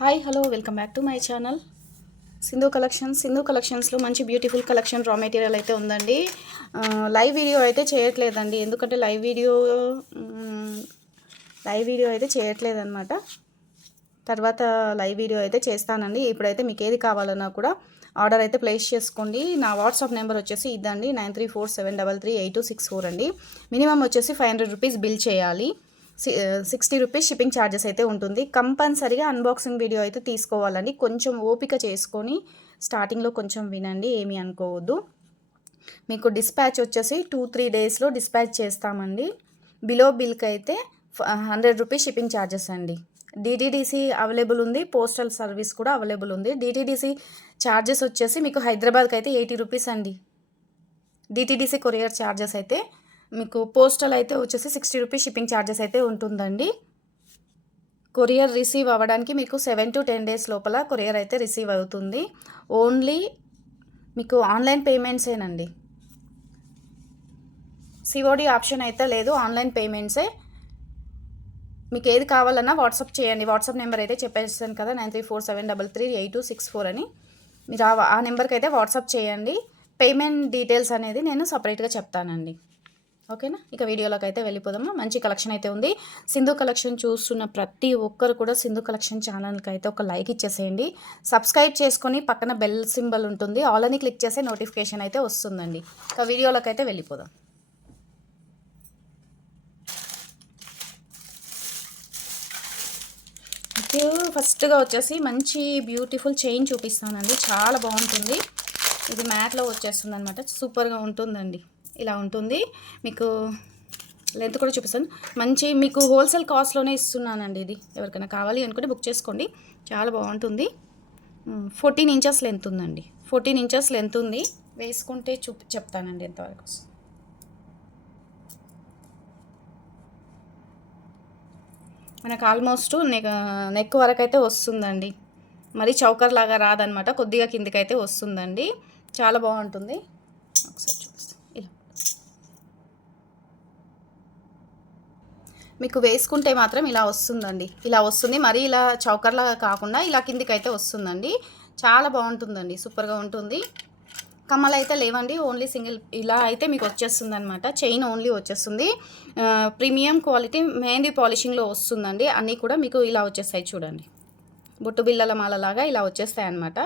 Hi hello welcome back to my channel Sindhu కలెక్షన్స్లో మంచి beautiful collection raw material అయితే ఉందండి. లైవ్ వీడియో అయితే చేయట్లేదండి, ఎందుకంటే లైవ్ వీడియో అయితే చేయట్లేదన్నమాట. తర్వాత లైవ్ వీడియో అయితే చేస్తానండి. ఇప్పుడైతే మీకు ఏది కావాలన్నా కూడా ఆర్డర్ అయితే ప్లేస్ చేసుకోండి. నా వాట్సాప్ నెంబర్ వచ్చేసి ఇద్దండి, 9347338264 అండి. మినిమం వచ్చేసి 500 రూపీస్ బిల్ చేయాలి. 60 రూపీస్ షిప్పింగ్ ఛార్జెస్ అయితే ఉంటుంది. కంపల్సరీగా అన్బాక్సింగ్ వీడియో అయితే తీసుకోవాలండి. కొంచెం ఓపిక చేసుకొని స్టార్టింగ్లో కొంచెం వినండి, ఏమీ అనుకోవద్దు. మీకు డిస్పాచ్ వచ్చేసి 2-3 డేస్లో డిస్పాచ్ చేస్తామండి. బిలో బిల్కి అయితే 100 రూపీస్ షిప్పింగ్ ఛార్జెస్ అండి. డిటీడీసీ అవైలబుల్ ఉంది, పోస్టల్ సర్వీస్ కూడా అవైలబుల్ ఉంది. డిటీడీసీ ఛార్జెస్ వచ్చేసి మీకు హైదరాబాద్కి అయితే 80 రూపీస్ అండి. డిటీడీసీ కొరియర్ ఛార్జెస్ అయితే మీకు, పోస్టల్ అయితే వచ్చేసి 60 రూపీస్ షిప్పింగ్ ఛార్జెస్ అయితే ఉంటుందండి. కొరియర్ రిసీవ్ అవ్వడానికి మీకు 7 to 10 డేస్ లోపల కొరియర్ అయితే రిసీవ్ అవుతుంది. ఓన్లీ మీకు ఆన్లైన్ పేమెంట్సేనండి, సిఓడి ఆప్షన్ అయితే లేదు, ఆన్లైన్ పేమెంట్సే. మీకు ఏది కావాలన్నా వాట్సాప్ చేయండి. వాట్సాప్ నెంబర్ అయితే చెప్పేస్తాను కదా, 9347338264 అని. మీరు ఆ నెంబర్కి అయితే వాట్సాప్ చేయండి. పేమెంట్ డీటెయిల్స్ అనేది నేను సపరేట్గా చెప్తానండి, ఓకేనా. ఇక వీడియోలోకి అయితే వెళ్ళిపోదాము. మంచి కలెక్షన్ అయితే ఉంది. సింధు కలెక్షన్ చూస్తున్న ప్రతి ఒక్కరు కూడా సింధు కలెక్షన్ ఛానల్కి అయితే ఒక లైక్ ఇచ్చేసేయండి. సబ్స్క్రైబ్ చేసుకొని పక్కన బెల్ సింబల్ ఉంటుంది, ఆల్ అని క్లిక్ చేసే నోటిఫికేషన్ అయితే వస్తుందండి. ఇక వీడియోలోకి అయితే వెళ్ళిపోదాం. ఫస్ట్గా వచ్చేసి మంచి బ్యూటిఫుల్ చైన్ చూపిస్తానండి, చాలా బాగుంటుంది. ఇది మ్యాట్లో వచ్చేస్తుంది అనమాట, సూపర్గా ఉంటుందండి. ఇలా ఉంటుంది. మీకు లెంత్ కూడా చూపిస్తాను. మంచి మీకు హోల్సేల్ కాస్ట్లోనే ఇస్తున్నానండి. ఇది ఎవరికైనా కావాలి అనుకుంటే బుక్ చేసుకోండి, చాలా బాగుంటుంది. 14 ఇంచెస్ లెంత్ ఉందండి, 14 ఇంచెస్ లెంత్ ఉంది. వేసుకుంటే చెప్తానండి ఎంతవరకు. మనకు ఆల్మోస్ట్ నెక్ వరకు అయితే వస్తుందండి, మరి చౌకర్ లాగా రాదనమాట, కొద్దిగా కిందికైతే వస్తుందండి. చాలా బాగుంటుంది. ఒకసారి చూపిస్తాను. ఇలా మీకు వేసుకుంటే మాత్రం ఇలా వస్తుందండి, ఇలా వస్తుంది. మరి ఇలా చౌకర్లాగా కాకుండా ఇలా కిందికైతే వస్తుందండి. చాలా బాగుంటుందండి, సూపర్గా ఉంటుంది. కమ్మలు అయితే లేవండి, ఓన్లీ సింగిల్ ఇలా అయితే మీకు వచ్చేస్తుంది అనమాట. చైన్ ఓన్లీ వచ్చేస్తుంది. ప్రీమియం క్వాలిటీ మెహందీ పాలిషింగ్లో వస్తుందండి. అన్నీ కూడా మీకు ఇలా వచ్చేస్తాయి చూడండి, బొట్టు బిళ్ళల మాలలాగా ఇలా వచ్చేస్తాయి అనమాట.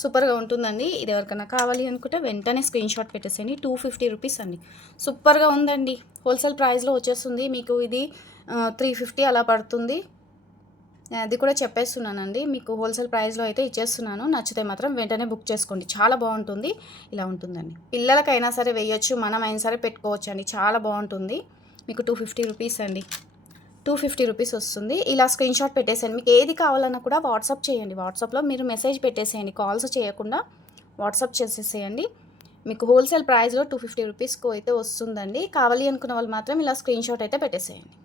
సూపర్గా ఉంటుందండి. ఇది ఎవరికైనా కావాలి అనుకుంటే వెంటనే స్క్రీన్ షాట్ పెట్టేసేయండి. 250 రూపీస్ అండి, సూపర్గా ఉందండి. హోల్సేల్ ప్రైస్లో వచ్చేస్తుంది మీకు. ఇది 350 అలా పడుతుంది. అది కూడా చెప్పేస్తున్నానండి, మీకు హోల్సేల్ ప్రైస్లో అయితే ఇచ్చేస్తున్నాను. నచ్చితే మాత్రం వెంటనే బుక్ చేసుకోండి, చాలా బాగుంటుంది. ఇలా ఉంటుందండి, పిల్లలకైనా సరే వేయచ్చు, మనమైనా సరే పెట్టుకోవచ్చు అండి. చాలా బాగుంటుంది. మీకు 250 రూపీస్ అండి, 250 రూపీస్ వస్తుంది. ఇలా స్క్రీన్ షాట్ పెట్టేసేయండి. మీకు ఏది కావాలన్నా కూడా వాట్సాప్ చేయండి. వాట్సాప్లో మీరు మెసేజ్ పెట్టేసేయండి, కాల్స్ చేయకుండా వాట్సాప్ చేసేసేయండి. మీకు హోల్సేల్ ప్రైస్లో 250 రూపీస్కు అయితే వస్తుందండి. కావాలి అనుకున్న వాళ్ళు మాత్రం ఇలా స్క్రీన్ షాట్ అయితే పెట్టేసేయండి.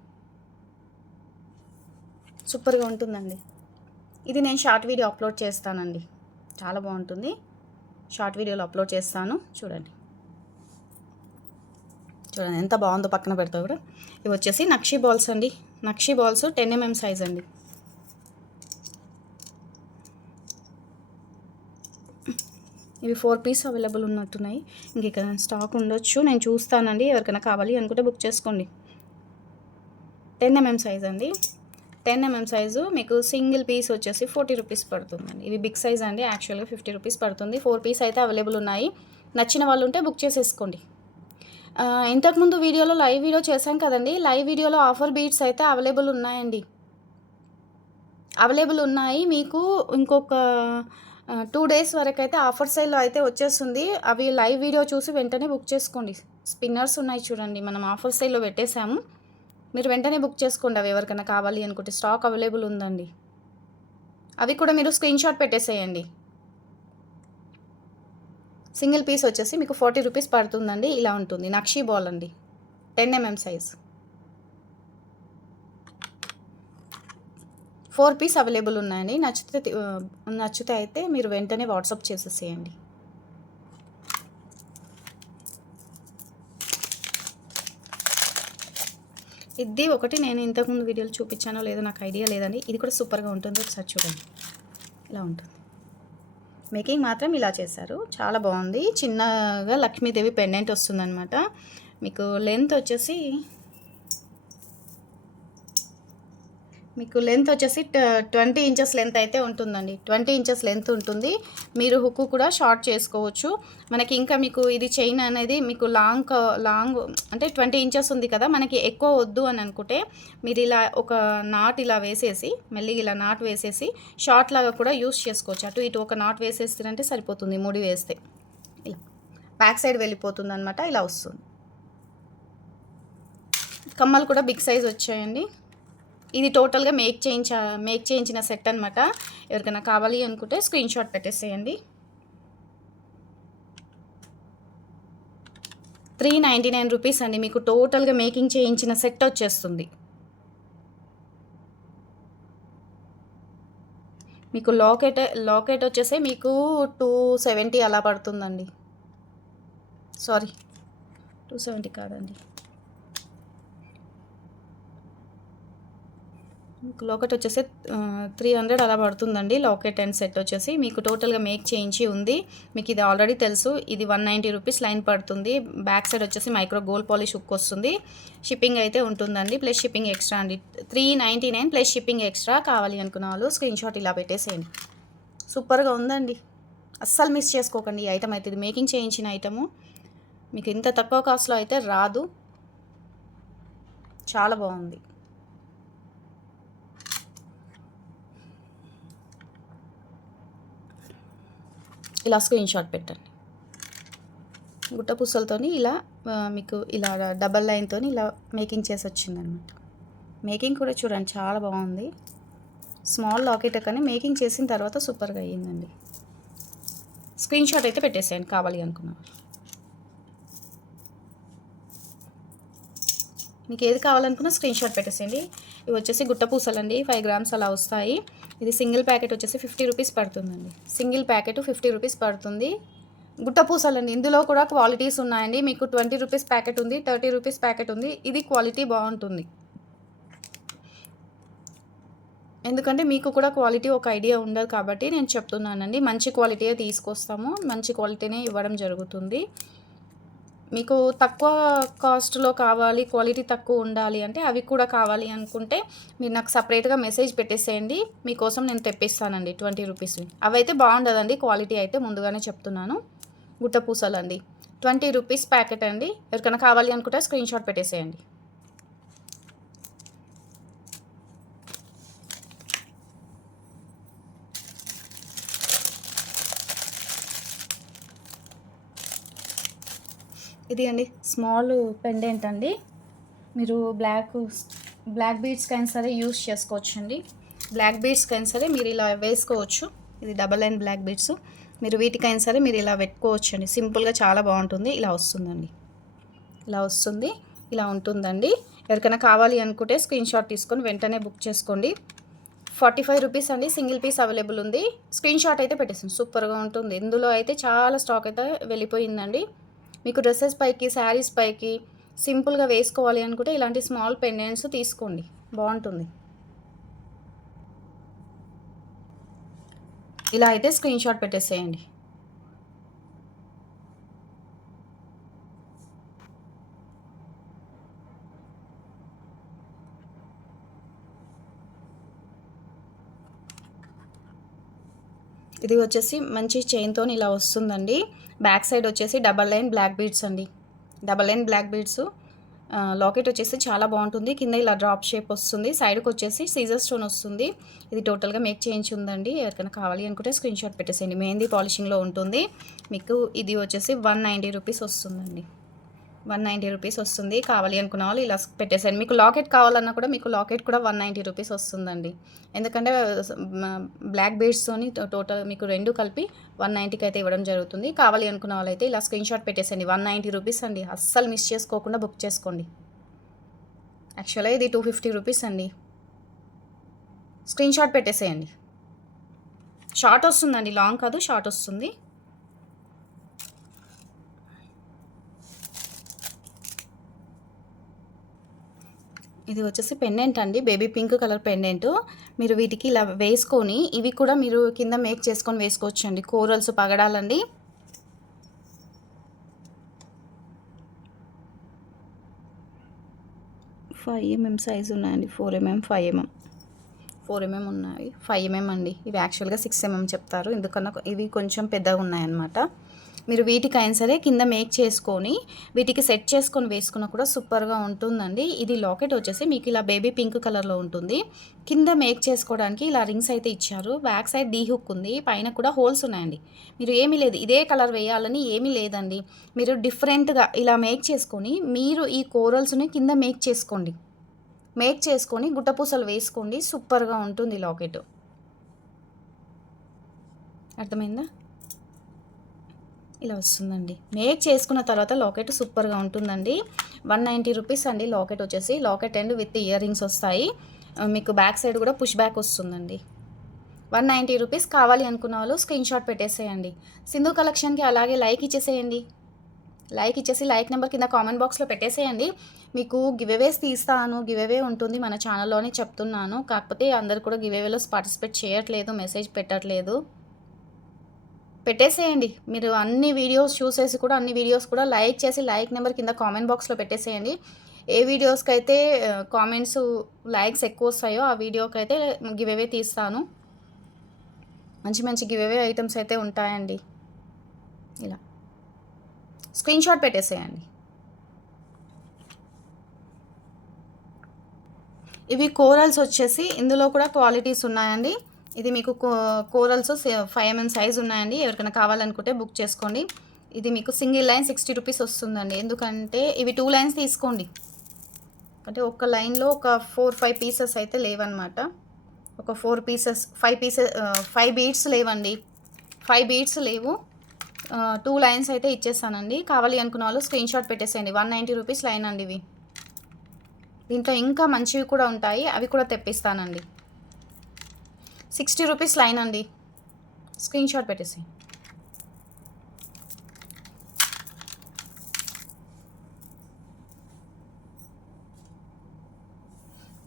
సూపర్గా ఉంటుందండి. ఇది నేను షార్ట్ వీడియో అప్లోడ్ చేస్తానండి, చాలా బాగుంటుంది. షార్ట్ వీడియోలో అప్లోడ్ చేస్తాను, చూడండి. చూడండి ఎంత బాగుందో, పక్కన పెడతా కూడా. ఇవి వచ్చేసి నక్షీ బాల్స్ అండి. నక్షీ బాల్స్ 10 mm సైజ్ అండి. ఇవి 4 పీస్ అవైలబుల్ ఉన్నట్టున్నాయి. ఇంక ఇక్కడ స్టాక్ ఉండొచ్చు, నేను చూస్తానండి. ఎవరికైనా కావాలి అనుకుంటే బుక్ చేసుకోండి. 10 mm సైజ్ అండి. 10 mm సైజు మీకు సింగిల్ పీస్ వచ్చేసి 40 రూపీస్ పడుతుందండి. ఇవి బిగ్ సైజ్ అండి, యాక్చువల్గా 50 రూపీస్ పడుతుంది. 4 పీస్ అయితే అవైలబుల్ ఉన్నాయి. నచ్చిన వాళ్ళు ఉంటే బుక్ చేసేసుకోండి. ఇంతకుముందు వీడియోలో లైవ్ వీడియో చేశాం కదండి, లైవ్ వీడియోలో ఆఫర్ బీట్స్ అయితే అవైలబుల్ ఉన్నాయండి, అవైలబుల్ ఉన్నాయి. మీకు ఇంకొక 2 డేస్ వరకు అయితే ఆఫర్ సేల్లో అయితే వచ్చేస్తుంది. అవి లైవ్ వీడియో చూసి వెంటనే బుక్ చేసుకోండి. స్పిన్నర్స్ ఉన్నాయి చూడండి, మనం ఆఫర్ సేల్లో పెట్టేశాము, మీరు వెంటనే బుక్ చేసుకోండి. అవి ఎవరికైనా కావాలి అనుకుంటే స్టాక్ అవైలబుల్ ఉందండి. అవి కూడా మీరు స్క్రీన్ షాట్ పెట్టేసేయండి. సింగిల్ పీస్ వచ్చేసి మీకు 40 రూపీస్ పడుతుందండి. ఇలా ఉంటుంది, నక్షీ బాల్ అండి, 10 mm సైజ్. 4 పీస్ అవైలబుల్ ఉన్నాయండి. నచ్చితే అయితే మీరు వెంటనే వాట్సాప్ చేసేసేయండి. ఇది ఒకటి నేను ఇంతకుముందు వీడియోలో చూపించానో లేదో నాకు ఐడియా లేదండి. ఇది కూడా సూపర్గా ఉంటుంది, ఒకసారి చూడండి. ఇలా ఉంటుంది. మేకింగ్ మాత్రం ఇలా చేశారు, చాలా బాగుంది. చిన్నగా లక్ష్మీదేవి పెండెంట్ వస్తుందన్నమాట. మీకు లెంత్ వచ్చేసి 20 ఇంచెస్ లెంత్ అయితే ఉంటుందండి. 20 ఇంచెస్ లెంత్ ఉంటుంది. మీరు హుక్ కూడా షార్ట్ చేసుకోవచ్చు. మనకి ఇంకా మీకు ఇది చైన్ అనేది మీకు లాంగ్ అంటే 20 ఇంచెస్ ఉంది కదా, మనకి ఎక్కువ వద్దు అని అనుకుంటే మీరు ఇలా ఒక నాట్ ఇలా వేసేసి, మెల్లిగా ఇలా నాట్ వేసేసి షార్ట్ లాగా కూడా యూస్ చేసుకోవచ్చు. అటు ఇటు ఒక నాట్ వేసేస్తారంటే సరిపోతుంది, ముడి వేస్తే ఇలా బ్యాక్ సైడ్ వెళ్ళిపోతుంది అనమాట. ఇలా వస్తుంది. కమ్మలు కూడా బిగ్ సైజ్ వచ్చాయండి. ఇది టోటల్గా మేక్ చేయించిన సెట్ అనమాట. ఎవరికైనా కావాలి అనుకుంటే స్క్రీన్ షాట్ పెట్టేసేయండి. 399 రూపీస్ అండి. మీకు టోటల్గా మేకింగ్ చేయించిన సెట్ వచ్చేస్తుంది. మీకు లాకెట్ వచ్చేసి మీకు 270 అలా పడుతుందండి. సారీ, 270 కాదండి. మీకు లాకెట్ వచ్చేసి 300 అలా పడుతుందండి. లాకెట్ అండ్ సెట్ వచ్చేసి మీకు టోటల్గా మేక్ చేయించి ఉంది. మీకు ఇది ఆల్రెడీ తెలుసు. ఇది 190 రూపీస్ లైన్ పడుతుంది. బ్యాక్ సైడ్ వచ్చేసి మైక్రో గోల్డ్ పాలిష్ హుక్ వస్తుంది. షిప్పింగ్ అయితే ఉంటుందండి, ప్లస్ షిప్పింగ్ ఎక్స్ట్రా అండి. 399 ప్లస్ షిప్పింగ్ ఎక్స్ట్రా. కావాలి అనుకున్న వాళ్ళు స్క్రీన్ షాట్ ఇలా పెట్టేసేయండి. సూపర్గా ఉందండి, అస్సలు మిస్ చేసుకోకండి. ఈ ఐటమ్ అయితే ఇది మేకింగ్ చేయించిన ఐటము. మీకు ఇంత తక్కువ కాస్ట్లో అయితే రాదు, చాలా బాగుంది. ఇలా స్క్రీన్ షాట్ పెట్టండి. గుట్ట పూసలతో ఇలా మీకు ఇలా డబల్ లైన్తో ఇలా మేకింగ్ చేసి వచ్చిందనమాట. మేకింగ్ కూడా చూడండి చాలా బాగుంది. స్మాల్ లాకెట్ కానీ మేకింగ్ చేసిన తర్వాత సూపర్గా అయ్యిందండి. స్క్రీన్ షాట్ అయితే పెట్టేసేయండి కావాలి అనుకున్నా. మీకు ఏది కావాలనుకున్నా స్క్రీన్ షాట్ పెట్టేసేయండి. ఇవి వచ్చేసి గుట్ట పూసలండి, 5 గ్రామ్స్ అలా వస్తాయి. ఇది సింగిల్ ప్యాకెట్ వచ్చేసి 50 రూపీస్ పడుతుందండి. సింగిల్ ప్యాకెట్ 50 రూపీస్ పడుతుంది. గుట్ట పూసలండి, ఇందులో కూడా క్వాలిటీస్ ఉన్నాయండి. మీకు 20 రూపీస్ ప్యాకెట్ ఉంది, 30 రూపీస్ ప్యాకెట్ ఉంది. ఇది క్వాలిటీ బాగుంటుంది, ఎందుకంటే మీకు కూడా క్వాలిటీ ఒక ఐడియా ఉండదు కాబట్టి నేను చెప్తున్నానండి. మంచి క్వాలిటీయే తీసుకొస్తాము, మంచి క్వాలిటీనే ఇవ్వడం జరుగుతుంది. మీకు తక్కువ కాస్ట్లో కావాలి, క్వాలిటీ తక్కువ ఉండాలి అంటే అవి కూడా కావాలి అనుకుంటే మీరు నాకు సపరేట్గా మెసేజ్ పెట్టేసేయండి, మీకోసం నేను తెప్పిస్తానండి 20 రూపీస్. అవైతే బాగుండదండి క్వాలిటీ అయితే, ముందుగానే చెప్తున్నాను. గుట్ట పూసలండి 20 రూపీస్ ప్యాకెట్ అండి. ఎవరికైనా కావాలి అనుకుంటే స్క్రీన్ షాట్ పెట్టేసేయండి. ఇది అండి స్మాల్ పెండెంట్ అండి. మీరు బ్లాక్ బీడ్స్కి అయినా సరే యూస్ చేసుకోవచ్చు అండి. బ్లాక్ బీడ్స్కి అయినా సరే మీరు ఇలా వేసుకోవచ్చు. ఇది డబల్ లైన్ బ్లాక్ బీడ్స్. మీరు వీటికైనా సరే మీరు ఇలా పెట్టుకోవచ్చు అండి. సింపుల్గా చాలా బాగుంటుంది. ఇలా వస్తుందండి, ఇలా వస్తుంది, ఇలా ఉంటుందండి. ఎవరికైనా కావాలి అనుకుంటే స్క్రీన్ షాట్ తీసుకొని వెంటనే బుక్ చేసుకోండి. 45 రూపీస్ అండి. సింగిల్ పీస్ అవైలబుల్ ఉంది. స్క్రీన్ షాట్ అయితే పెట్టేసాను, సూపర్గా ఉంటుంది. ఇందులో అయితే చాలా స్టాక్ అయితే వెళ్ళిపోయిందండి. మీకు డ్రెస్సెస్ పైకి, శారీస్ పైకి సింపుల్గా వేసుకోవాలి అనుకుంటే ఇలాంటి స్మాల్ పెండెంట్స్ తీసుకోండి, బాగుంటుంది. ఇలా అయితే స్క్రీన్ షాట్ పెట్టేసేయండి. ఇది వచ్చేసి మంచి చైన్తో ఇలా వస్తుందండి. బ్యాక్ సైడ్ వచ్చేసి డబల్ లైన్ బ్లాక్ బీడ్స్ అండి. Double line black beads. Locket వచ్చేసి చాలా బాగుంటుంది. కింద ఇలా డ్రాప్ షేప్ వస్తుంది, సైడ్కి వచ్చేసి సీజర్ స్టోన్ వస్తుంది. ఇది టోటల్గా మేక్ చేయించి ఉందండి. ఎవరికైనా కావాలి అనుకుంటే స్క్రీన్ షాట్ పెట్టేసేయండి. మెహందీ పాలిషింగ్లో ఉంటుంది. మీకు ఇది వచ్చేసి 190 రూపీస్ వస్తుందండి. 190 రూపీస్ వస్తుంది. కావాలి అనుకున్న వాళ్ళు ఇలా పెట్టేసాను. మీకు లాకెట్ కావాలన్నా కూడా మీకు లాకెట్ కూడా 190 రూపీస్ వస్తుందండి. ఎందుకంటే బ్లాక్ బీడ్స్తోని టోటల్ మీకు రెండు కలిపి 190కి అయితే ఇవ్వడం జరుగుతుంది. కావాలి అనుకున్న వాళ్ళైతే ఇలా స్క్రీన్ షాట్ పెట్టేసండి. 190 రూపీస్ అండి, అస్సలు మిస్ చేసుకోకుండా బుక్ చేసుకోండి. యాక్చువల్గా ఇది 250 రూపీస్ అండి. స్క్రీన్ షాట్ పెట్టేసేయండి. షార్ట్ వస్తుందండి, లాంగ్ కాదు, షార్ట్ వస్తుంది. ఇది వచ్చేసి పెండెంట్ అండి, బేబీ పింక్ కలర్ పెండెంట్. మీరు వీటికి ఇలా వేసుకొని ఇవి కూడా మీరు కింద మేక్ చేసుకొని వేసుకోవచ్చు అండి. కోరల్స్ పగడాలండి. ఫైవ్ ఎంఎం సైజు ఉన్నాయండి, 4mm 5mm 4mm ఉన్నాయి, 5mm అండి. ఇవి యాక్చువల్గా 6mm చెప్తారు, ఎందుకన్నా ఇవి కొంచెం పెద్దగా ఉన్నాయన్నమాట. మీరు వీటికైనా సరే కింద మేక్ చేసుకొని వీటికి సెట్ చేసుకొని వేసుకున్నా కూడా సూపర్గా ఉంటుందండి. ఇది లాకెట్ వచ్చేసి మీకు ఇలా బేబీ పింక్ కలర్లో ఉంటుంది. కింద మేక్ చేసుకోవడానికి ఇలా రింగ్స్ అయితే ఇచ్చారు. బ్యాక్ సైడ్ డీ హుక్ ఉంది, పైన కూడా హోల్స్ ఉన్నాయండి. మీరు ఏమీ లేదు, ఇదే కలర్ వేయాలని ఏమీ లేదండి. మీరు డిఫరెంట్గా ఇలా మేక్ చేసుకొని మీరు ఈ కోరల్స్ని కింద మేక్ చేసుకోండి. మేక్ చేసుకొని గుట్టపూసలు వేసుకోండి, సూపర్గా ఉంటుంది లాకెట్. అర్థమైందా? ఇలా వస్తుందండి. మేక్ చేసుకున్న తర్వాత లాకెట్ సూపర్గా ఉంటుందండి. 190 రూపీస్ అండి లాకెట్ వచ్చేసి. Locket and with ear rings వస్తాయి. మీకు బ్యాక్ సైడ్ కూడా పుష్ బ్యాక్ వస్తుందండి. 190 రూపీస్. కావాలి అనుకున్న వాళ్ళు స్క్రీన్ షాట్ పెట్టేసేయండి. సింధు కలెక్షన్కి అలాగే లైక్ ఇచ్చేసేయండి. లైక్ ఇచ్చేసి లైక్ నెంబర్ కింద కామెంట్ బాక్స్లో పెట్టేసేయండి. మీకు గివ్అవేస్ తీస్తాను, గివ్అవే ఉంటుంది మన ఛానల్లోనే చెప్తున్నాను. కాకపోతే అందరు కూడా గివ్అవేలో పార్టిసిపేట్ చేయట్లేదు, మెసేజ్ పెట్టట్లేదు. పెట్టేసేయండి. మీరు అన్ని వీడియోస్ చూసేసి కూడా అన్ని వీడియోస్ కూడా లైక్ చేసి లైక్ నెంబర్ కింద కామెంట్ బాక్స్లో పెట్టేసేయండి. ఏ వీడియోస్కి అయితే కామెంట్స్ లైక్స్ ఎక్కువ వస్తాయో ఆ వీడియోకి అయితే గివ్అవే తీస్తాను. మంచి మంచి గివ్అవే ఐటమ్స్ అయితే ఉంటాయండి. ఇలా స్క్రీన్ షాట్ పెట్టేసేయండి. ఇవి కోరల్స్ వచ్చేసి ఇందులో కూడా క్వాలిటీస్ ఉన్నాయండి. ఇది మీకు కోరల్స్ 5mm సైజ్ ఉన్నాయండి. ఎవరికైనా కావాలనుకుంటే బుక్ చేసుకోండి. ఇది మీకు సింగిల్ లైన్ 60 రూపీస్ వస్తుందండి. ఎందుకంటే ఇవి 2 లైన్స్ తీసుకోండి. అంటే ఒక లైన్లో ఒక 4-5 పీసెస్ అయితే లేవన్నమాట. ఒక 4 పీసెస్ 5 బీడ్స్ లేవండి. 5 బీడ్స్ లేవు. 2 లైన్స్ అయితే ఇచ్చేస్తానండి. కావాలి అనుకున్న వాళ్ళు స్క్రీన్ షాట్ పెట్టేసేయండి. 190 రూపీస్ లైన్ అండి ఇవి. దీంట్లో ఇంకా మంచివి కూడా ఉంటాయి, అవి కూడా తెప్పిస్తానండి. 60 రూపీస్ లైన్ అండి. స్క్రీన్ షాట్ పెట్టేసి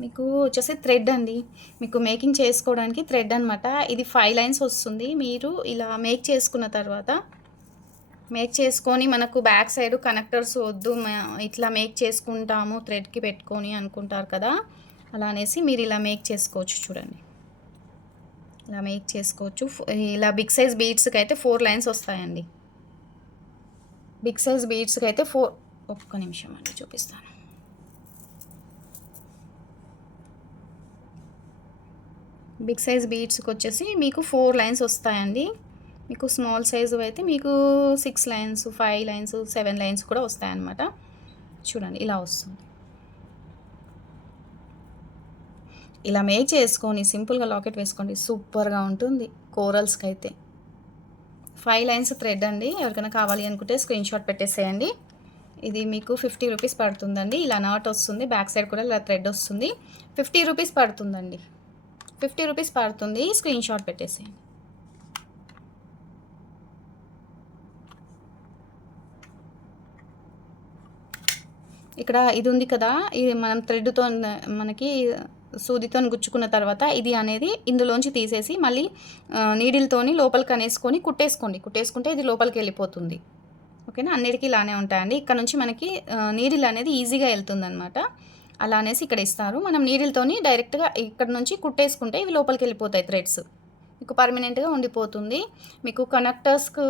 మీకు వచ్చేసి థ్రెడ్ అండి. మీకు మేకింగ్ చేసుకోవడానికి థ్రెడ్ అనమాట. ఇది 5 లైన్స్ వస్తుంది. మీరు ఇలా మేక్ చేసుకున్న తర్వాత మేక్ చేసుకొని మనకు బ్యాక్ సైడ్ కనెక్టర్స్ వద్దు, ఇట్లా మేక్ చేసుకుంటాము థ్రెడ్కి పెట్టుకొని అనుకుంటారు కదా, అలా అనేసి మీరు ఇలా మేక్ చేసుకోవచ్చు. చూడండి, ఇలా మేక్ చేసుకోవచ్చు. ఇలా బిగ్ సైజ్ బీడ్స్కి అయితే 4 లైన్స్ వస్తాయండి. బిగ్ సైజ్ బీడ్స్కి అయితే 4. ఒక్క నిమిషం అండి చూపిస్తాను. బిగ్ సైజ్ బీడ్స్కి వచ్చేసి మీకు 4 లైన్స్ వస్తాయండి. మీకు స్మాల్ సైజు అయితే మీకు 6 లైన్స్, 5 లైన్స్, 7 లైన్స్ కూడా వస్తాయన్నమాట. చూడండి, ఇలా వస్తుంది. ఇలా మేక్ చేసుకొని సింపుల్గా లాకెట్ వేసుకోండి, సూపర్గా ఉంటుంది. కోరల్స్కి అయితే 5 లైన్స్ థ్రెడ్ అండి. ఎవరికైనా కావాలి అనుకుంటే స్క్రీన్ షాట్ పెట్టేసేయండి. ఇది మీకు 50 రూపీస్ పడుతుందండి. ఇలా నాట్ వస్తుంది, బ్యాక్ సైడ్ కూడా ఇలా థ్రెడ్ వస్తుంది. 50 రూపీస్ పడుతుందండి. 50 రూపీస్ పడుతుంది. స్క్రీన్ షాట్ పెట్టేసేయండి. ఇక్కడ ఇది ఉంది కదా, ఇది మనం థ్రెడ్తో మనకి సూదితో గుచ్చుకున్న తర్వాత ఇది అనేది ఇందులోంచి తీసేసి మళ్ళీ నీడిల్తోని లోపలికి అనేసుకొని కుట్టేసుకుంటే ఇది లోపలికి వెళ్ళిపోతుంది. ఓకేనా? అన్నిటికీ ఇలానే ఉంటాయండి. ఇక్కడ నుంచి మనకి నీడిల్ అనేది ఈజీగా వెళ్తుంది అనమాట. అలా అనేసి ఇక్కడ ఇస్తారు. మనం నీడిల్తోని డైరెక్ట్గా ఇక్కడ నుంచి కుట్టేసుకుంటే ఇవి లోపలికి వెళ్ళిపోతాయి థ్రెడ్స్. మీకు పర్మనెంట్గా ఉండిపోతుంది. మీకు కనెక్టర్స్కి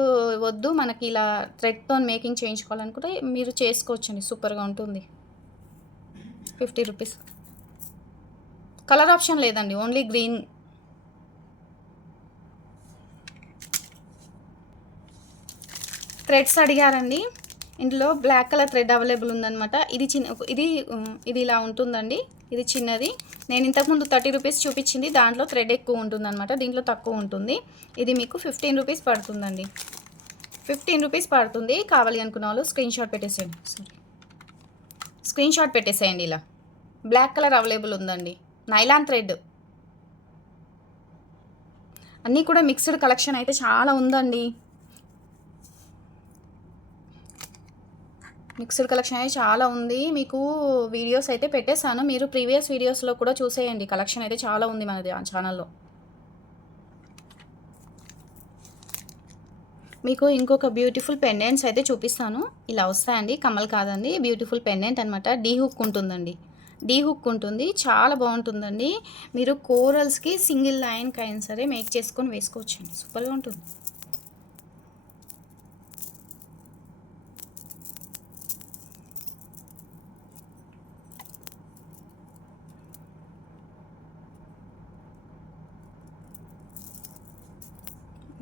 వద్దు, మనకి ఇలా థ్రెడ్తో మేకింగ్ చేయించుకోవాలనుకుంటే మీరు చేసుకోవచ్చండి, సూపర్గా ఉంటుంది. 50 రూపీస్. కలర్ ఆప్షన్ లేదండి, ఓన్లీ గ్రీన్. థ్రెడ్స్ అడిగారండి. ఇందులో బ్లాక్ కలర్ థ్రెడ్ అవైలబుల్ ఉందన్నమాట. ఇది ఇలా ఉంటుందండి. ఇది చిన్నది. నేను ఇంతకుముందు 30 రూపీస్ చూపించింది, దాంట్లో థ్రెడ్ ఎక్కువ ఉంటుందన్నమాట, దీంట్లో తక్కువ ఉంటుంది. ఇది మీకు 15 రూపీస్ పడుతుందండి. 15 రూపీస్ పడుతుంది. కావాలి అనుకున్న వాళ్ళు స్క్రీన్ షాట్ పెట్టేసేయండి. ఇలా బ్లాక్ కలర్ అవైలబుల్ ఉందండి. Nylon thread. అన్నీ కూడా మిక్స్డ్ కలెక్షన్ అయితే చాలా ఉందండి. మిక్స్డ్ కలెక్షన్ అయితే చాలా ఉంది. మీకు వీడియోస్ అయితే పెట్టేసాను. మీరు ప్రీవియస్ వీడియోస్‌లో కూడా చూసేయండి. కలెక్షన్ అయితే చాలా ఉంది మనది ఆ ఛానల్‌లో. మీకు ఇంకొక బ్యూటిఫుల్ పెండెంట్స్ అయితే చూపిస్తాను. ఇలా వస్తాయండి. కమ్మలు కాదండి. బ్యూటిఫుల్ పెండెంట్ అనమాట. డీ హుక్ ఉంటుందండి. డీ హుక్ ఉంటుంది. చాలా బాగుంటుందండి. మీరు కోరల్స్‌కి సింగిల్ లైన్‌కైనా సరే మేక్ చేసుకొని వేసుకోవచ్చండి. సూపర్‌గా ఉంటుంది.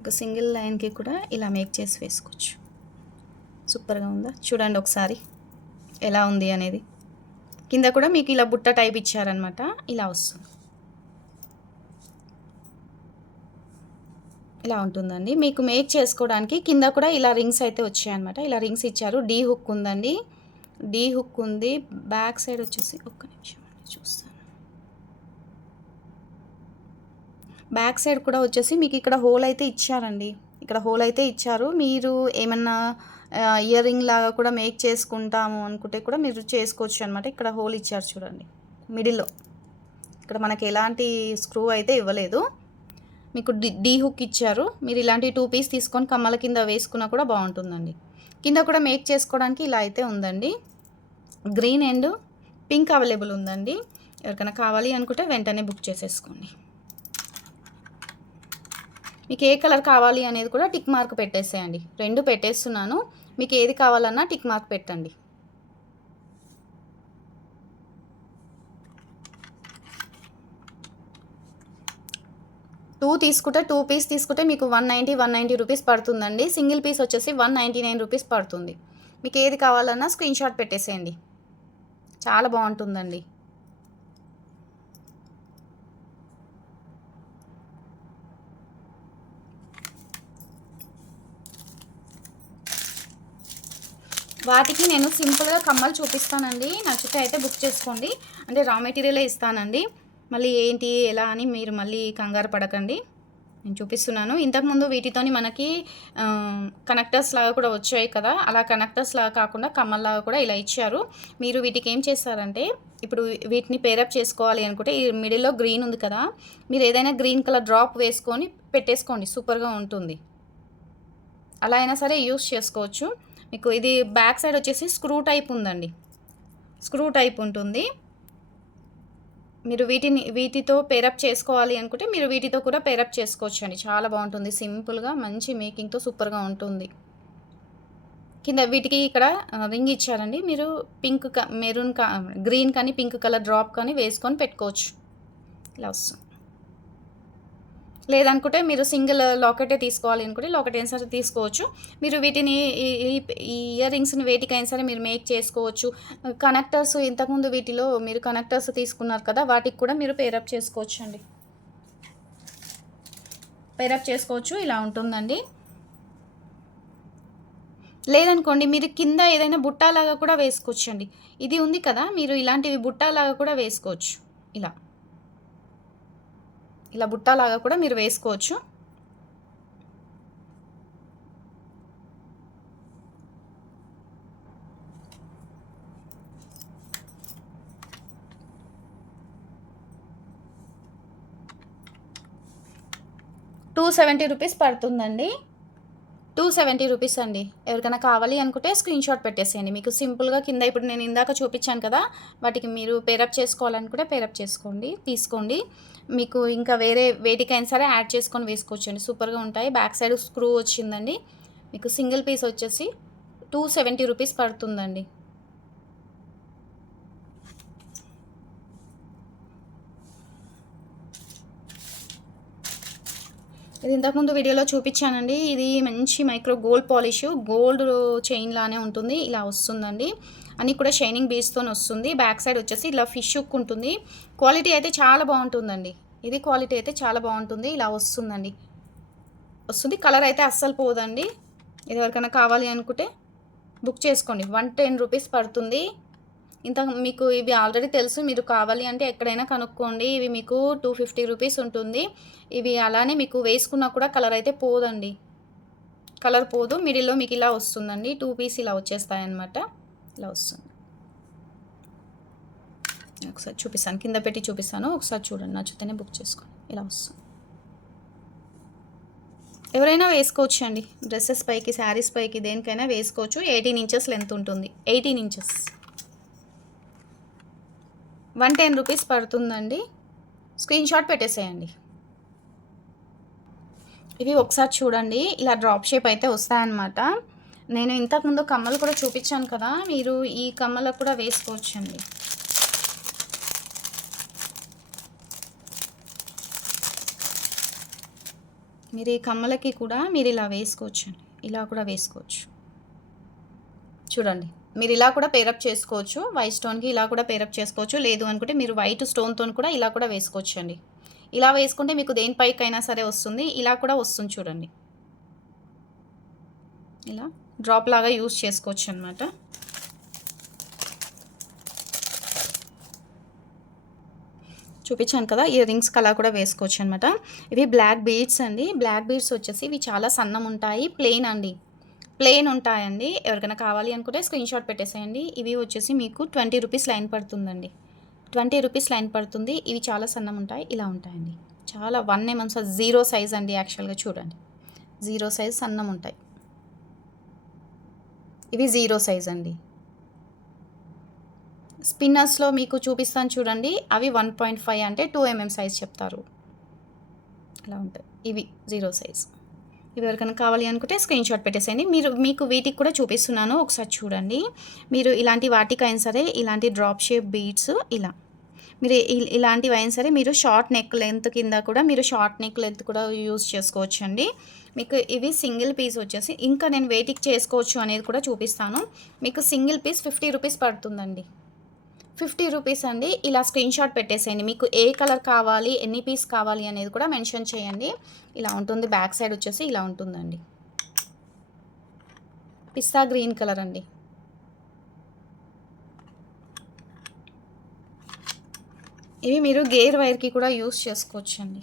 ఒక సింగిల్ లైన్‌కి కూడా ఇలా మేక్ చేసి వేసుకోవచ్చు. సూపర్‌గా ఉందా? చూడండి ఒకసారి ఎలా ఉంది అనేది. కింద కూడా మీకు ఇలా బుట్ట టైప్ ఇచ్చారనమాట. ఇలా వస్తుంది. ఇలా ఉంటుందండి. మీకు మేక్ చేసుకోవడానికి కింద కూడా ఇలా రింగ్స్ అయితే వచ్చాయన్నమాట. ఇలా రింగ్స్ ఇచ్చారు. డీ హుక్ ఉందండి. డీ హుక్ ఉంది. బ్యాక్ సైడ్ వచ్చేసి ఒక్క నిమిషం అండి చూస్తాను. బ్యాక్ సైడ్ కూడా వచ్చేసి మీకు ఇక్కడ హోల్ అయితే ఇచ్చారండి. ఇక్కడ హోల్ అయితే ఇచ్చారు. మీరు ఏమన్నా ఇయర్ రింగ్ లాగా కూడా మేక్ చేసుకుంటాము అనుకుంటే కూడా మీరు చేసుకోవచ్చు అనమాట. ఇక్కడ హోల్ ఇచ్చారు చూడండి మిడిల్లో. ఇక్కడ మనకి ఎలాంటి స్క్రూ అయితే ఇవ్వలేదు. మీకు డీ హుక్ ఇచ్చారు. మీరు ఇలాంటి 2 పీస్ తీసుకొని కమ్మల కింద వేసుకున్నా కూడా బాగుంటుందండి. కింద కూడా మేక్ చేసుకోవడానికి ఇలా అయితే ఉందండి. గ్రీన్ అండ్ పింక్ అవైలబుల్ ఉందండి. ఎవరికైనా కావాలి అనుకుంటే వెంటనే బుక్ చేసేసుకోండి. మీకు ఏ కలర్ కావాలి అనేది కూడా టిక్ మార్క్ పెట్టేసేయండి. 2 పెట్టేస్తున్నాను. మీకు ఏది కావాలన్నా టిక్ మార్క్ పెట్టండి. తీసుకుంటే 2 పీస్ తీసుకుంటే మీకు 190 రూపీస్ పడుతుందండి. సింగిల్ పీస్ వచ్చేసి 199 రూపీస్ పడుతుంది. మీకు ఏది కావాలన్నా స్క్రీన్ షాట్ పెట్టేసేయండి. చాలా బాగుంటుందండి. వాటికి నేను సింపుల్గా కమ్మలు చూపిస్తానండి. నచ్చితే అయితే బుక్ చేసుకోండి. అంటే రా మెటీరియలే ఇస్తానండి. మళ్ళీ ఏంటి ఎలా అని మీరు మళ్ళీ కంగారు పడకండి. నేను చూపిస్తున్నాను. ఇంతకుముందు వీటితోని మనకి కనెక్టర్స్ లాగా కూడా వచ్చాయి కదా. అలా కనెక్టర్స్ లాగా కాకుండా కమ్మల్లాగా కూడా ఇలా ఇచ్చారు. మీరు వీటికి ఏం చేస్తారంటే ఇప్పుడు వీటిని పేరప్ చేసుకోవాలి అనుకుంటే ఈ మిడిల్లో గ్రీన్ ఉంది కదా. మీరు ఏదైనా గ్రీన్ కలర్ డ్రాప్ వేసుకొని పెట్టేసుకోండి. సూపర్గా ఉంటుంది. అలా అయినా సరే యూస్ చేసుకోవచ్చు. మీకు ఇది బ్యాక్ సైడ్ వచ్చేసి స్క్రూ టైప్ ఉందండి. స్క్రూ టైప్ ఉంటుంది. మీరు వీటితో పేరప్ చేసుకోవాలి అనుకుంటే మీరు వీటితో కూడా పేరప్ చేసుకోవచ్చు అండి. చాలా బాగుంటుంది. సింపుల్గా మంచి మేకింగ్తో సూపర్గా ఉంటుంది. కింద వీటికి ఇక్కడ రింగ్ ఇచ్చారండి. మీరు పింక్ మెరూన్ గ్రీన్ కానీ పింక్ కలర్ డ్రాప్ కానీ వేసుకొని పెట్టుకోవచ్చు. ఇలా వస్తుంది. లేదనుకుంటే మీరు సింగిల్ లాకెటే తీసుకోవాలి అనుకుంటే లాకెట్ అయినా సరే తీసుకోవచ్చు. మీరు వీటిని ఈ ఇయర్ రింగ్స్ని వేటికైనా సరే మీరు మేక్ చేసుకోవచ్చు. కనెక్టర్స్ ఇంతకుముందు వీటిలో మీరు కనెక్టర్స్ తీసుకున్నారు కదా, వాటికి కూడా మీరు పేరప్ చేసుకోవచ్చు అండి. పేరప్ చేసుకోవచ్చు. ఇలా ఉంటుందండి. లేదనుకోండి మీరు కింద ఏదైనా బుట్టాలాగా కూడా వేసుకోవచ్చు అండి. ఇది ఉంది కదా, మీరు ఇలాంటివి బుట్టాలాగా కూడా వేసుకోవచ్చు. ఇలా బుట్టలాగా కూడా మీరు వేసుకోవచ్చు. రూపీస్ పడుతుందండి. 270 రూపీస్ అండి. ఎవరికైనా కావాలి అనుకుంటే స్క్రీన్ షాట్ పెట్టేసేయండి. మీకు సింపుల్గా కింద ఇప్పుడు నేను ఇందాక చూపించాను కదా, వాటికి మీరు పేరప్ చేసుకోవాలనుకుంటే పేరప్ తీసుకోండి. మీకు ఇంకా వేటికైనా సరే యాడ్ చేసుకొని వేసుకోవచ్చండి. సూపర్గా ఉంటాయి. బ్యాక్ సైడ్ స్క్రూ వచ్చిందండి. మీకు సింగిల్ పీస్ వచ్చేసి 270 రూపీస్ పడుతుందండి. ఇది ఇంతకుముందు వీడియోలో చూపించానండి. ఇది మంచి micro gold polish, gold chain లానే ఉంటుంది. ఇలా వస్తుందండి. అన్నీ కూడా షైనింగ్ బీడ్స్తో వస్తుంది. బ్యాక్ సైడ్ వచ్చేసి ఇలా ఫిష్ హుక్ ఉంటుంది. క్వాలిటీ అయితే చాలా బాగుంటుందండి. ఇది క్వాలిటీ అయితే చాలా బాగుంటుంది. ఇలా వస్తుంది. కలర్ అయితే అస్సలు పోదండి. ఇది ఎవరికైనా కావాలి అనుకుంటే బుక్ చేసుకోండి. 110 రూపీస్ పడుతుంది. మీకు ఇవి ఆల్రెడీ తెలుసు. మీరు కావాలి అంటే ఎక్కడైనా కనుక్కోండి. ఇవి మీకు 250 రూపీస్ ఉంటుంది. ఇవి అలానే మీకు వేసుకున్నా కూడా కలర్ అయితే పోదండి. కలర్ పోదు. మిడిల్లో మీకు ఇలా వస్తుందండి. 2 పీస్ ఇలా వచ్చేస్తాయన్నమాట. ఇలా వస్తుంది. ఒకసారి చూపిస్తాను, కింద పెట్టి చూపిస్తాను, ఒకసారి చూడండి, నచ్చితేనే బుక్ చేసుకోండి. ఇలా వస్తుంది. ఎవరైనా వేసుకోవచ్చు అండి, డ్రెస్సెస్ పైకి, శారీస్ పైకి, దేనికైనా వేసుకోవచ్చు. 18 ఇంచెస్ లెంత్ ఉంటుంది. 18 ఇంచెస్ 110 రూపీస్ పడుతుందండి. స్క్రీన్ షాట్ పెట్టేసేయండి. ఇవి ఒకసారి చూడండి, ఇలా డ్రాప్ షేప్ అయితే వస్తాయన్నమాట. నేను ఇంతకుముందు కమ్మలు కూడా చూపించాను కదా, మీరు ఈ కమ్మలకు కూడా వేసుకోవచ్చండి. మీరు ఈ కమ్మలకి కూడా మీరు ఇలా వేసుకోవచ్చు, ఇలా కూడా వేసుకోవచ్చు. చూడండి, మీరు ఇలా కూడా పేరప్ చేసుకోవచ్చు. వైట్ స్టోన్కి ఇలా కూడా పేరప్ చేసుకోవచ్చు. లేదు అనుకుంటే మీరు వైట్ స్టోన్తో కూడా ఇలా కూడా వేసుకోవచ్చు అండి. ఇలా వేసుకుంటే మీకు దేనిపైకైనా సరే వస్తుంది. ఇలా కూడా వస్తుంది చూడండి. ఇలా డ్రాప్ లాగా యూస్ చేసుకోవచ్చు అనమాట. చూపించాను కదా, ఇయర్ రింగ్స్కి అలా కూడా వేసుకోవచ్చు అనమాట. ఇవి బ్లాక్ బీడ్స్ అండి. బ్లాక్ బీడ్స్ వచ్చేసి ఇవి చాలా సన్నం ఉంటాయి, ప్లెయిన్ అండి, ప్లెయిన్ ఉంటాయండి. ఎవరికైనా కావాలి అనుకుంటే స్క్రీన్ షాట్ పెట్టేసేయండి. ఇవి వచ్చేసి మీకు 20 రూపీస్ లైన్ పడుతుందండి. 20 రూపీస్ లైన్ పడుతుంది. ఇవి చాలా సన్నం ఉంటాయి, ఇలా ఉంటాయండి. చాలా 1 mm 0 సైజ్ అండి. యాక్చువల్గా చూడండి, 0 సైజ్ సన్నం ఉంటాయి. ఇవి 0 సైజ్ అండి. స్పిన్నర్స్లో మీకు చూపిస్తాను చూడండి, అవి 1.5 అంటే 2 mm సైజ్ చెప్తారు, అలా ఉంటాయి. ఇవి 0 సైజ్. ఇవి ఎవరికైనా కావాలి అనుకుంటే స్క్రీన్ షాట్ పెట్టేసేయండి. మీకు వీటికి కూడా చూపిస్తున్నాను, ఒకసారి చూడండి. మీరు ఇలాంటి వాటికైనా సరే, ఇలాంటి డ్రాప్ షేప్ బీడ్స్ ఇలా మీరు ఇలాంటివి అయినా సరే మీరు షార్ట్ నెక్ లెంత్ కింద కూడా మీరు షార్ట్ నెక్ లెంత్ కూడా యూజ్ చేసుకోవచ్చు అండి. మీకు ఇవి సింగిల్ పీస్ వచ్చేసి ఇంకా నేను వెయిటింగ్ చేసుకోవచ్చు అనేది కూడా చూపిస్తాను. మీకు సింగిల్ పీస్ 50 రూపీస్ పడుతుందండి. 50 రూపీస్ అండి. ఇలా స్క్రీన్ షాట్ పెట్టేసేయండి. మీకు ఏ కలర్ కావాలి, ఎన్ని పీస్ కావాలి అనేది కూడా మెన్షన్ చేయండి. ఇలా ఉంటుంది. బ్యాక్ సైడ్ వచ్చేసి ఇలా ఉంటుందండి. పిస్తా గ్రీన్ కలర్ అండి. ఇవి మీరు గేర్ వైర్కి కూడా యూస్ చేసుకోవచ్చు అండి.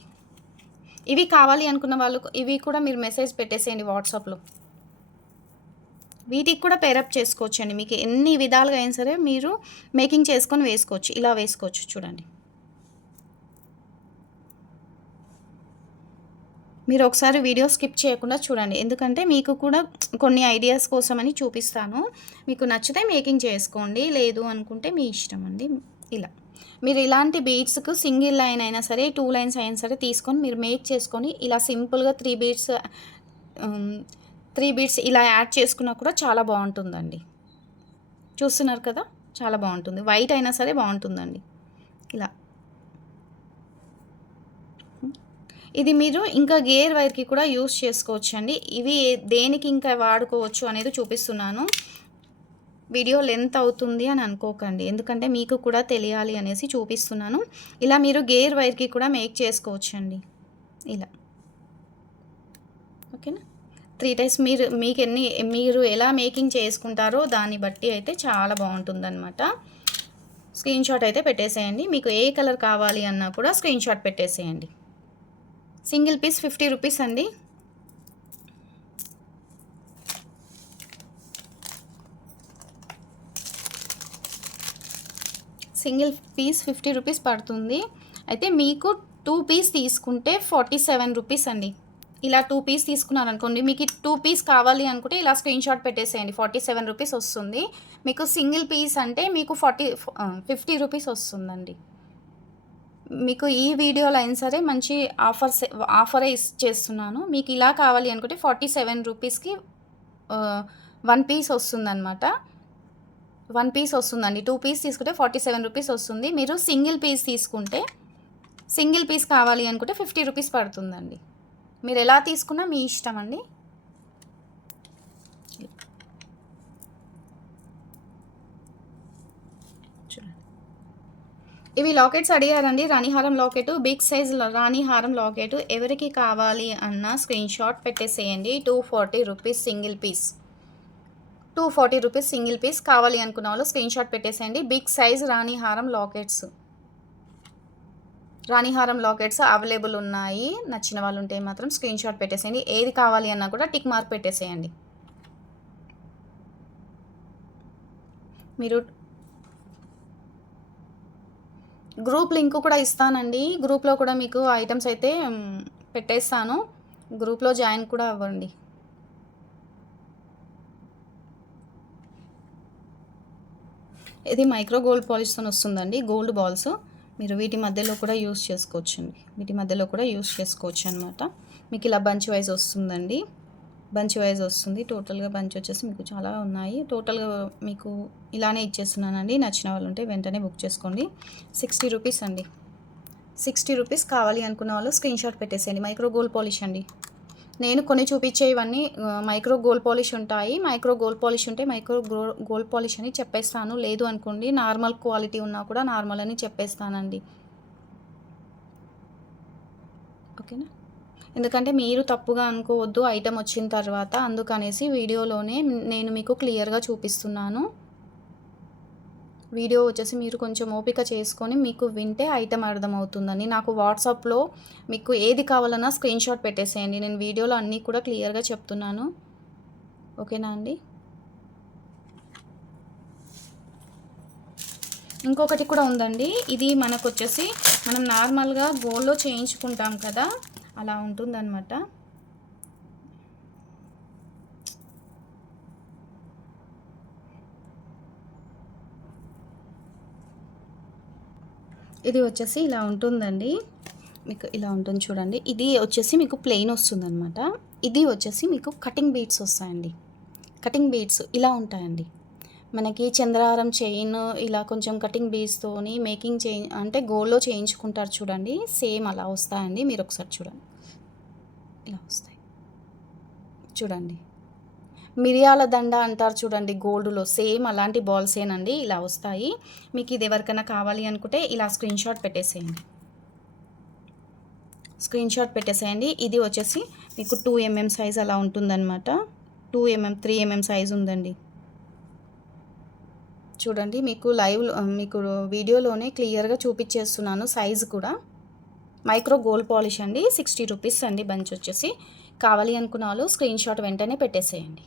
ఇవి కావాలి అనుకున్న వాళ్ళు ఇవి కూడా మీరు మెసేజ్ పెట్టేసేయండి వాట్సాప్లో. వీటికి కూడా పేరప్ చేసుకోవచ్చు అండి. మీకు ఎన్ని విధాలుగా అయినా సరే మీరు మేకింగ్ చేసుకొని వేసుకోవచ్చు. ఇలా వేసుకోవచ్చు చూడండి. మీరు ఒకసారి వీడియో స్కిప్ చేయకుండా చూడండి, ఎందుకంటే మీకు కూడా కొన్ని ఐడియాస్ కోసమని చూపిస్తాను. మీకు నచ్చితే మేకింగ్ చేసుకోండి, లేదు అనుకుంటే మీ ఇష్టం అండి. ఇలా మీరు ఇలాంటి బీడ్స్కు సింగిల్ లైన్ అయినా సరే, 2 లైన్స్ అయినా సరే తీసుకొని మీరు మేక్ చేసుకొని ఇలా సింపుల్గా 3 బీడ్స్ ఇలా యాడ్ చేసుకున్నా కూడా చాలా బాగుంటుందండి. చూస్తున్నారు కదా, చాలా బాగుంటుంది. వైట్ అయినా సరే బాగుంటుందండి. ఇలా ఇది మీరు ఇంకా గేర్ వైర్కి కూడా యూస్ చేసుకోవచ్చు అండి. ఇవి దేనికి ఇంకా వాడుకోవచ్చు అనేది చూపిస్తున్నాను. వీడియో లెంత్ అవుతుంది అని అనుకోకండి, ఎందుకంటే మీకు కూడా తెలియాలి అనేసి చూపిస్తున్నాను. ఇలా మీరు గేర్ వైర్కి కూడా మేక్ చేసుకోవచ్చు అండి. ఇలా ఓకేనా. 3 టైమ్స్ మీరు ఎలా మేకింగ్ చేసుకుంటారో దాన్ని బట్టి అయితే చాలా బాగుంటుందన్నమాట. స్క్రీన్ షాట్ అయితే పెట్టేసేయండి. మీకు ఏ కలర్ కావాలి అన్నా కూడా స్క్రీన్ షాట్ పెట్టేసేయండి. సింగిల్ పీస్ 50 రూపీస్ అండి. సింగిల్ పీస్ 50 రూపీస్ పడుతుంది. అయితే మీకు 2 పీస్ తీసుకుంటే 47 రూపీస్ అండి. ఇలా 2 పీస్ తీసుకున్నారనుకోండి, మీకు 2 పీస్ కావాలి అనుకుంటే ఇలా స్క్రీన్ షాట్ పెట్టేసేయండి. 47 రూపీస్ వస్తుంది. మీకు సింగిల్ పీస్ అంటే మీకు 50 రూపీస్ వస్తుందండి. మీకు ఈ వీడియోలో అయినా సరే మంచి ఆఫరే చేస్తున్నాను. మీకు ఇలా కావాలి అనుకుంటే 47 రూపీస్కి 1 పీస్ వస్తుందన్నమాట. 1 పీస్ వస్తుందండి. 2 పీస్ తీసుకుంటే 47 రూపీస్ వస్తుంది. మీరు సింగిల్ పీస్ తీసుకుంటే, సింగిల్ పీస్ కావాలి అనుకుంటే 50 రూపీస్ పడుతుందండి. మీరు ఎలా తీసుకున్నా మీ ఇష్టం అండి. ఇవి లాకెట్స్ అడిగారండి. రాణిహారం లాకెట్, బిగ్ సైజ్ రాణిహారం లాకెట్ ఎవరికి కావాలి అన్న స్క్రీన్ షాట్ పెట్టేసేయండి. 240 rupees single piece. 240 rupees single piece. కావాలి అనుకున్న వాళ్ళు స్క్రీన్ షాట్ పెట్టేసేయండి. బిగ్ సైజ్ రాణిహారం లాకెట్స్. రాణిహారం లాకెట్స్ అవైలబుల్ ఉన్నాయి. నచ్చిన వాళ్ళు ఉంటే మాత్రం స్క్రీన్ షాట్ పెట్టేసేయండి. ఏది కావాలి అన్నా కూడా టిక్ మార్క్ పెట్టేసేయండి. మీరు గ్రూప్ లింక్ కూడా ఇస్తానండి. గ్రూప్లో కూడా మీకు ఐటమ్స్ అయితే పెట్టేస్తాను. గ్రూప్లో జాయిన్ కూడా అవ్వండి. ఇది మైక్రో గోల్డ్ పాలిష్తో వస్తుందండి. గోల్డ్ బాల్స్ మీరు వీటి మధ్యలో కూడా యూస్ చేసుకోవచ్చండి. వీటి మధ్యలో కూడా యూస్ చేసుకోవచ్చు అనమాట. మీకు ఇలా బంచ్ వైజ్ వస్తుందండి. బంచ్ వైజ్ వస్తుంది. టోటల్గా బంచ్ వచ్చేసి మీకు చాలా ఉన్నాయి. టోటల్గా మీకు ఇలానే ఇచ్చేస్తున్నానండి. నచ్చిన వాళ్ళు ఉంటే వెంటనే బుక్ చేసుకోండి. 60 రూపీస్ అండి. 60 రూపీస్. కావాలి అనుకున్న వాళ్ళు స్క్రీన్ షాట్ పెట్టేసేయండి. మైక్రో గోల్డ్ పాలిష్ అండి. నేను కొన్ని చూపించే ఇవన్నీ మైక్రో గోల్డ్ పాలిష్ ఉంటాయి. మైక్రో గోల్డ్ పాలిష్ ఉంటే మైక్రో గోల్డ్ పాలిష్ అని చెప్పేస్తాను. లేదు అనుకోండి నార్మల్ క్వాలిటీ ఉన్నా కూడా నార్మల్ అని చెప్పేస్తానండి. ఓకేనా? ఎందుకంటే మీరు తప్పుగా అనుకోవద్దు ఐటెం వచ్చిన తర్వాత, అందుకనేసి వీడియోలోనే నేను మీకు క్లియర్గా చూపిస్తున్నాను. వీడియో వచ్చేసి మీరు కొంచెం ఓపిక చేసుకొని మీకు వింటే ఐటెం అర్థమవుతుందని. నాకు వాట్సాప్లో మీకు ఏది కావాలన్నా స్క్రీన్ షాట్ పెట్టేసేయండి. నేను వీడియోలో అన్నీ కూడా క్లియర్గా చెప్తున్నాను. ఓకేనా అండి? ఇంకొకటి కూడా ఉందండి. ఇది మనకు వచ్చేసి మనం నార్మల్గా గోల్డ్లో చేయించుకుంటాం కదా, అలా ఉంటుందన్నమాట. ఇది వచ్చేసి ఇలా ఉంటుందండి. మీకు ఇలా ఉంటుంది చూడండి. ఇది వచ్చేసి మీకు ప్లెయిన్ వస్తుందన్నమాట. ఇది వచ్చేసి మీకు కటింగ్ బీడ్స్ వస్తాయండి. కటింగ్ బీడ్స్ ఇలా ఉంటాయండి. మనకి చంద్రహారం చైన్ ఇలా కొంచెం కటింగ్ బీడ్స్తోని మేకింగ్ అంటే గోల్డ్లో చేయించుకుంటారు చూడండి, సేమ్ అలా వస్తాయండి. మీరు ఒకసారి చూడండి, ఇలా వస్తాయి చూడండి. మిరియాల దండ అంటారు చూడండి గోల్డ్లో, సేమ్ అలాంటి బాల్సేనండి. ఇలా వస్తాయి. మీకు ఇది ఎవరికైనా కావాలి అనుకుంటే ఇలా స్క్రీన్ షాట్ పెట్టేసేయండి. స్క్రీన్ షాట్ పెట్టేసేయండి. ఇది వచ్చేసి మీకు 2 mm సైజ్ అలా ఉంటుందన్నమాట. 2 mm 3 mm సైజ్ ఉందండి. చూడండి మీకు మీకు వీడియోలోనే క్లియర్గా చూపించేస్తున్నాను సైజు కూడా. మైక్రో గోల్డ్ పాలిష్ అండి. 60 రూపీస్ అండి బంచ్ వచ్చేసి. కావాలి అనుకున్న వాళ్ళు స్క్రీన్ షాట్ వెంటనే పెట్టేసేయండి.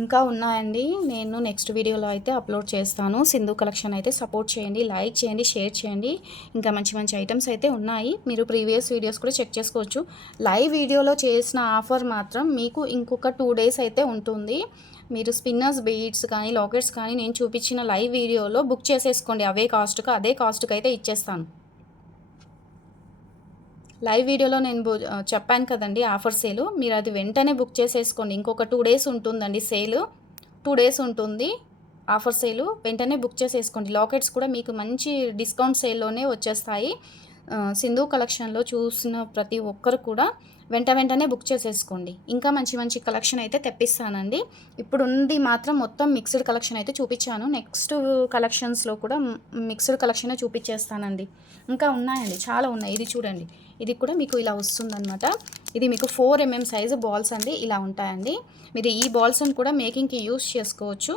ఇంకా ఉన్నాయండి. నేను నెక్స్ట్ వీడియోలో అయితే అప్లోడ్ చేస్తాను. సింధు కలెక్షన్ అయితే సపోర్ట్ చేయండి, లైక్ చేయండి, షేర్ చేయండి. ఇంకా మంచి మంచి ఐటమ్స్ అయితే ఉన్నాయి. మీరు ప్రీవియస్ వీడియోస్ కూడా చెక్ చేసుకోవచ్చు. లైవ్ వీడియోలో చేసిన ఆఫర్ మాత్రం మీకు ఇంకొక 2 days అయితే ఉంటుంది. మీరు స్పిన్నర్స్ బీడ్స్ కానీ లాకెట్స్ కానీ నేను చూపించిన లైవ్ వీడియోలో బుక్ చేసేసుకోండి. అదే కాస్ట్కి అయితే ఇచ్చేస్తాను. లైవ్ వీడియోలో నేను చెప్పాను కదండి ఆఫర్ సేలు, మీరు అది వెంటనే బుక్ చేసేసుకోండి. ఇంకొక 2 days ఉంటుందండి సేలు. 2 days ఉంటుంది ఆఫర్ సేలు. వెంటనే బుక్ చేసేసుకోండి. లాకెట్స్ కూడా మీకు మంచి డిస్కౌంట్ సేల్లోనే వచ్చేస్తాయి. సింధు కలెక్షన్లో చూసిన ప్రతి ఒక్కరు కూడా వెంటనే బుక్ చేసేసుకోండి. ఇంకా మంచి మంచి కలెక్షన్ అయితే తెప్పిస్తానండి. ఇప్పుడు ఉంది మాత్రం మొత్తం మిక్స్డ్ కలెక్షన్ అయితే చూపించాను. నెక్స్ట్ కలెక్షన్స్లో కూడా మిక్స్డ్ కలెక్షనే చూపించేస్తానండి. ఇంకా ఉన్నాయండి, చాలా ఉన్నాయి. ఇది చూడండి, ఇది కూడా మీకు ఇలా వస్తుందన్నమాట. ఇది మీకు 4 mm సైజు బాల్స్ అండి. ఇలా ఉంటాయండి. మీరు ఈ బాల్స్ని కూడా మేకింగ్కి యూస్ చేసుకోవచ్చు.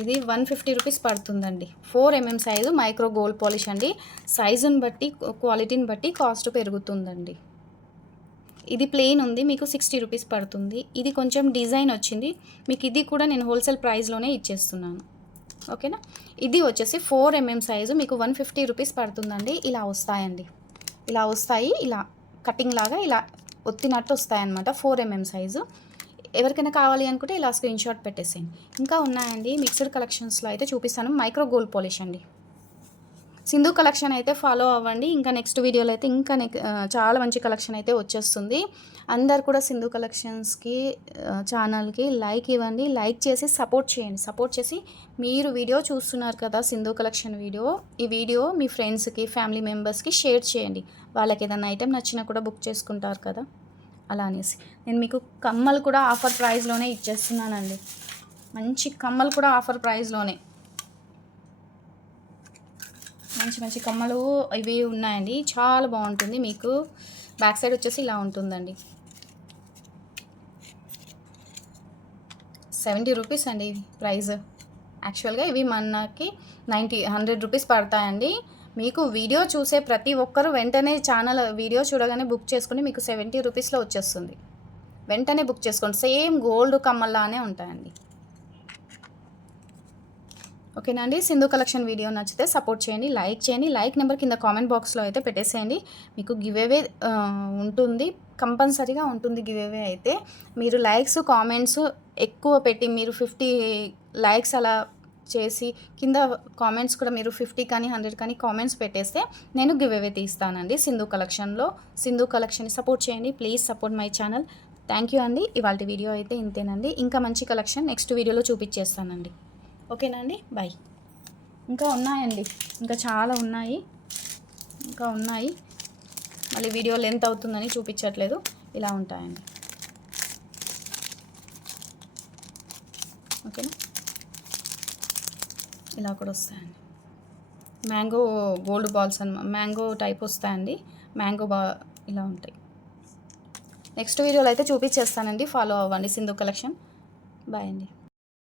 ఇది 150 రూపీస్ పడుతుందండి. 4 mm size micro gold polish అండి. సైజుని బట్టి క్వాలిటీని బట్టి కాస్ట్ పెరుగుతుందండి. ఇది ప్లెయిన్ ఉంది, మీకు 60 రూపీస్ పడుతుంది. ఇది కొంచెం డిజైన్ వచ్చింది, మీకు ఇది కూడా నేను హోల్సేల్ ప్రైస్లోనే ఇచ్చేస్తున్నాను. ఓకేనా? ఇది వచ్చేసి 4 mm సైజు మీకు 150 రూపీస్ పడుతుందండి. ఇలా వస్తాయండి, ఇలా వస్తాయి. ఇలా కటింగ్ లాగా ఇలా ఒత్తినట్టు వస్తాయన్నమాట. 4 mm సైజు. ఎవరికైనా కావాలి అనుకుంటే ఇలా స్క్రీన్ షాట్ పెట్టేసేయండి. ఇంకా ఉన్నాయండి మిక్స్డ్ కలెక్షన్స్లో అయితే చూపిస్తాను. మైక్రో గోల్డ్ పాలిష్ అండి. సింధు కలెక్షన్ అయితే ఫాలో అవ్వండి. ఇంకా నెక్స్ట్ వీడియోలో అయితే ఇంకా చాలా మంచి కలెక్షన్ అయితే వచ్చేస్తుంది. అందరు కూడా సింధు కలెక్షన్స్కి ఛానల్కి లైక్ ఇవ్వండి. లైక్ చేసి సపోర్ట్ చేయండి. సపోర్ట్ చేసి మీరు వీడియో చూస్తున్నారు కదా సింధు కలెక్షన్ వీడియో, ఈ వీడియో మీ ఫ్రెండ్స్కి ఫ్యామిలీ మెంబర్స్కి షేర్ చేయండి. వాళ్ళకి ఏదైనా ఐటెం నచ్చినా కూడా బుక్ చేసుకుంటారు కదా, అలా అనేసి. నేను మీకు కమ్మలు కూడా ఆఫర్ ప్రైస్లోనే ఇచ్చేస్తున్నానండి. మంచి కమ్మలు కూడా ఆఫర్ ప్రైస్లోనే మంచి మంచి కమ్మలు ఇవి ఉన్నాయండి. చాలా బాగుంటుంది. మీకు బ్యాక్ సైడ్ వచ్చేసి ఇలా ఉంటుందండి. 70 రూపీస్ అండి ప్రైస్. యాక్చువల్గా ఇవి మనకి 100 రూపీస్ పడతాయండి. మీకు వీడియో చూసే ప్రతి ఒక్కరు వెంటనే ఛానల్ వీడియో చూడగానే బుక్ చేసుకుని మీకు 70 రూపీస్లో వచ్చేస్తుంది. వెంటనే బుక్ చేసుకోండి. సేమ్ గోల్డ్ కమ్మల్లానే ఉంటాయండి. ఓకేనా అండి. సింధు కలెక్షన్ వీడియో నచ్చితే సపోర్ట్ చేయండి, లైక్ చేయండి. లైక్ నెంబర్ కింద కామెంట్ బాక్స్లో అయితే పెట్టేసేయండి. మీకు గివేవే ఉంటుంది, కంపల్సరీగా ఉంటుంది గివేవే. అయితే మీరు లైక్స్ కామెంట్స్ ఎక్కువ పెట్టి మీరు 50 లైక్స్ అలా చేసి కింద కామెంట్స్ కూడా మీరు 50 కానీ 100 కానీ కామెంట్స్ పెట్టేస్తే నేను గివేవే తీస్తానండి. సింధు కలెక్షన్ని సపోర్ట్ చేయండి. Please support my channel. Thank you అండి. ఇవాళ వీడియో అయితే ఇంతేనండి. ఇంకా మంచి కలెక్షన్ నెక్స్ట్ వీడియోలో చూపించేస్తానండి. ఓకేనా అండి. బాయ్. ఇంకా ఉన్నాయండి, ఇంకా చాలా ఉన్నాయి, మళ్ళీ వీడియో లెంత్ అవుతుందని చూపించట్లేదు. ఇలా ఉంటాయండి. ఓకేనా. ఇలా కూడా వస్తాయండి. Mango gold balls mango type వస్తాయండి. ఇలా ఉంటాయి. నెక్స్ట్ వీడియోలో అయితే చూపించేస్తానండి. ఫాలో అవ్వండి సింధు కలెక్షన్. బాయ్ అండి.